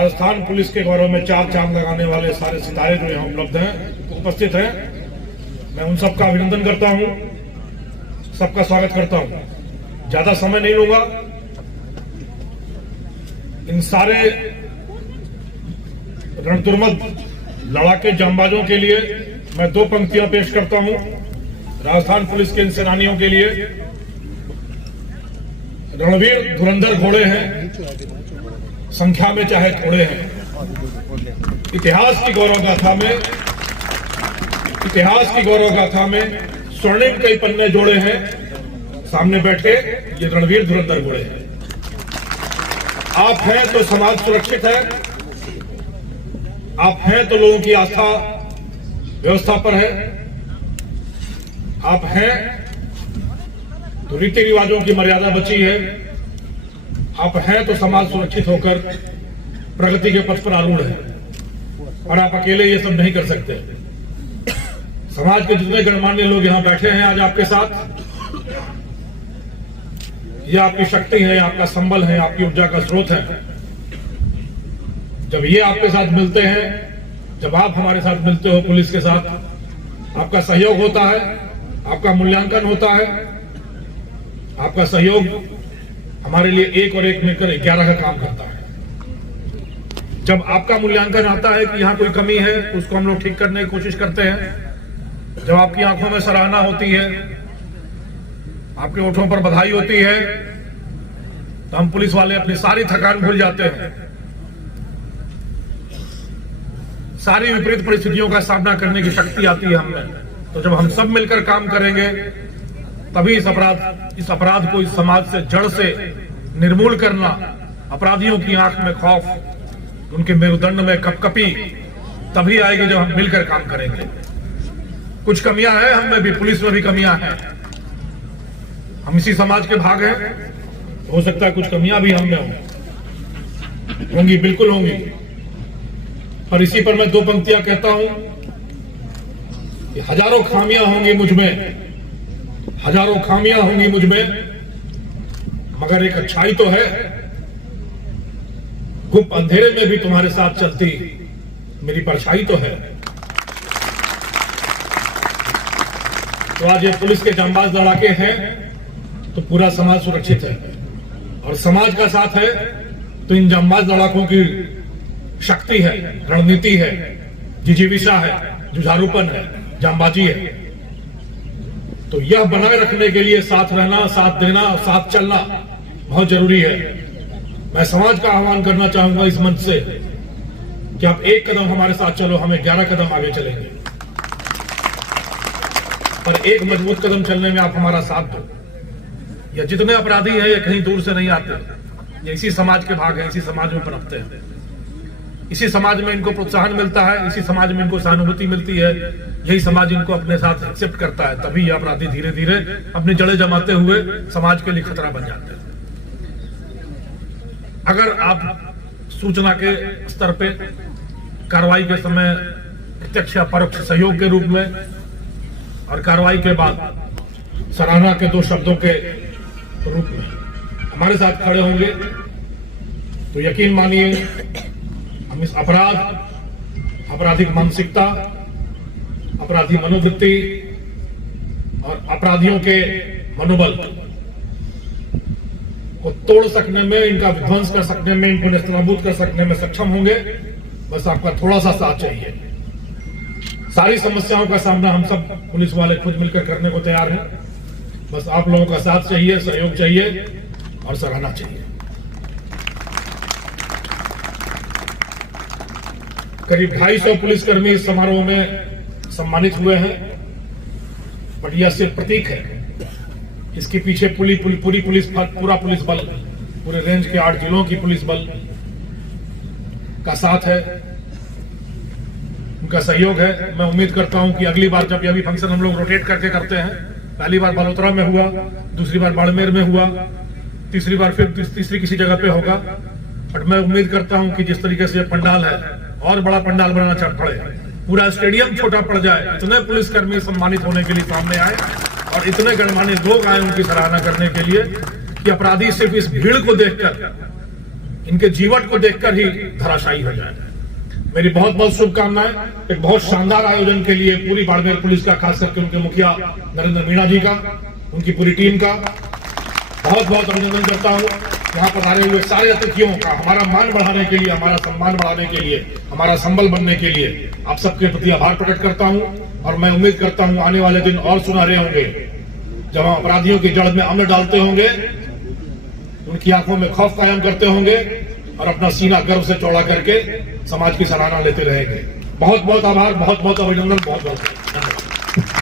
Rajasthan police के गौरव में चार चांद लगाने वाले सारे सितारे जो यहाँ उपलब्ध हैं, उपस्थित हैं, मैं उन सबका अभिनंदन करता हूँ, सबका स्वागत करता हूँ। ज्यादा समय नहीं लूंगा। इन सारे रणतुर्मद लड़ाके जांबाजों के लिए मैं दो पंक्तियां पेश करता हूं। राजस्थान पुलिस के इन सेनानियों के लिए रणवीर धुरंधर घोड़े हैं, संख्या में चाहे थोड़े हैं। इतिहास की गौरव गाथा में स्वर्णिम कई पन्ने जोड़े हैं। सामने बैठे ये रणवीर धुरंधर घोड़े हैं। आप हैं तो समाज सुरक्षित है, आप हैं तो लोगों की आस्था व्यवस्था पर है, आप हैं तो रीति रिवाजों की मर्यादा बची है, आप हैं तो समाज सुरक्षित होकर प्रगति के पथ पर आरूढ़ है। और आप अकेले ये सब नहीं कर सकते। समाज के जितने गणमान्य लोग यहां बैठे हैं आज आपके साथ, ये आपकी शक्ति है, आपका संबल है, आपकी ऊर्जा का स्रोत है। जब ये आपके साथ मिलते हैं, जब आप हमारे साथ मिलते हो पुलिस के साथ, आपका सहयोग होता है, आपका मूल्यांकन होता है। आपका सहयोग हमारे लिए एक और एक मिलकर 11 का काम करता है। जब आपका मूल्यांकन आता है कि यहां कोई कमी है, उसको हम लोग ठीक करने की कोशिश करते हैं। जब आपकी आंखों में सराहना होती है, आपके ओठों पर बधाई होती है, तो हम पुलिस वाले अपनी सारी थकान भूल जाते हैं। सारी विपरीत परिस्थितियों का सामना करने की शक्ति आती है हमें। तो जब हम सब मिलकर काम करेंगे, तभी इस अपराध को इस समाज से जड़ से निर्मूल करना, अपराधियों की आंख में खौफ, उनके मेरुदंड में कपकपी तभी आएगी जब हम मिलकर काम करेंगे। कुछ कमियां हैं हम में भी, पुलिस में भी कमियां हैं। हम इसी समाज के भाग हैं, हो सकता है कुछ कमियां भी हम में होंगी, बिल्कुल होंगी। पर इसी पर मैं दो पंक्तियां कहता हूं कि हजारों खामियां होंगी मुझ में, हजारों खामियां होंगी मुझ में, मगर एक अच्छाई तो है। गुप्त अंधेरे में भी तुम्हारे साथ चलती मेरी परछाई तो है। तो आज ये पुलिस के जांबाज लड़ाके हैं तो पूरा समाज सुरक्षित है, और समाज का साथ है तो इन जांबाज लड़ाकों की शक्ति है, रणनीति है, जिजीविषा है, जुझारूपन है, जांबाजी है। तो यह बनाए रखने के लिए साथ रहना, साथ देना, साथ चलना बहुत जरूरी है। मैं समाज का आह्वान करना चाहूंगा इस मंच से कि आप एक कदम हमारे साथ चलो, हमें 11 कदम आगे चलेंगे। पर एक मजबूत कदम चलने में आप हमारा साथ दो। या जितने अपराधी हैं ये कहीं दूर से नहीं आते, ये इसी समाज के भाग हैं, इसी समाज में पनपते हैं, इसी समाज में इनको प्रोत्साहन मिलता है, इसी समाज में इनको सहानुभूति मिलती है, यही समाज इनको अपने साथ एक्सेप्ट करता है। तभी ये अपराधी धीरे धीरे अपनी जड़ें जमाते हुए समाज के लिए खतरा बन जाते हैं। अगर आप सूचना के स्तर पे कार्रवाई के समय प्रत्यक्ष या परोक्ष सहयोग के रूप में और कार्रवाई के बाद सराहना के दो शब्दों के रूप में हमारे साथ खड़े होंगे, तो यकीन मानिए हम इस आपराधिक मानसिकता, अपराधी मनोवृत्ति और अपराधियों के मनोबल को तोड़ सकने में, इनका विध्वंस कर सकने में, इनको नेस्तनाबूद कर सकने में सक्षम होंगे। बस आपका थोड़ा सा साथ चाहिए। सारी समस्याओं का सामना हम सब पुलिस वाले खुद मिलकर करने को तैयार हैं। बस आप लोगों का साथ चाहिए, सहयोग चाहिए और सराहना चाहिए। करीब 250 पुलिसकर्मी इस समारोह में सम्मानित हुए हैं, बट यह सिर्फ प्रतीक है। इसके पीछे पूरा पुलिस बल, पूरे रेंज के 8 जिलों की पुलिस बल का साथ है, उनका सहयोग है। मैं उम्मीद करता हूं कि अगली बार जब यह फंक्शन हम लोग रोटेट करके करते हैं, पहली बार बलोतरा में हुआ, दूसरी बार बाड़मेर में हुआ, तीसरी बार फिर तीसरी किसी जगह पे होगा, बट मैं उम्मीद करता हूं कि जिस तरीके से पंडाल है और बड़ा पंडाल बनाना चाह पड़े, पूरा स्टेडियम छोटा पड़ जाए, इतने पुलिसकर्मी सम्मानित होने के लिए सामने आए और इतने गणमान्य लोग आए उनकी सराहना करने के लिए कि अपराधी सिर्फ इस भीड़ को देखकर इनके जीवन को देखकर ही धराशायी हो जाए। मेरी बहुत बहुत शुभकामनाएं एक बहुत शानदार आयोजन के लिए पूरी बाड़मेर पुलिस का, खास करके उनके मुखिया नरेंद्र मीणा जी का, उनकी पूरी टीम का बहुत बहुत अभिनंदन करता हूं। यहाँ पर आए हुए सारे अतिथियों का हमारा मान बढ़ाने के लिए, हमारा सम्मान बढ़ाने के लिए, हमारा संबल बनने के लिए आप सबके प्रति आभार प्रकट करता हूं। और मैं उम्मीद करता हूं आने वाले दिन और सुनहरे होंगे, जब हम अपराधियों की जड़ में अम्ल डालते होंगे, उनकी आंखों में खौफ कायम करते होंगे और अपना सीना गर्व से चौड़ा करके समाज की सराहना लेते रहेंगे। बहुत बहुत आभार, बहुत बहुत अभिनंदन, बहुत बहुत धन्यवाद।